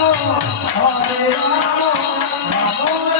Hare Ram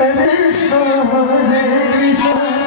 Krishna Hare Krishna.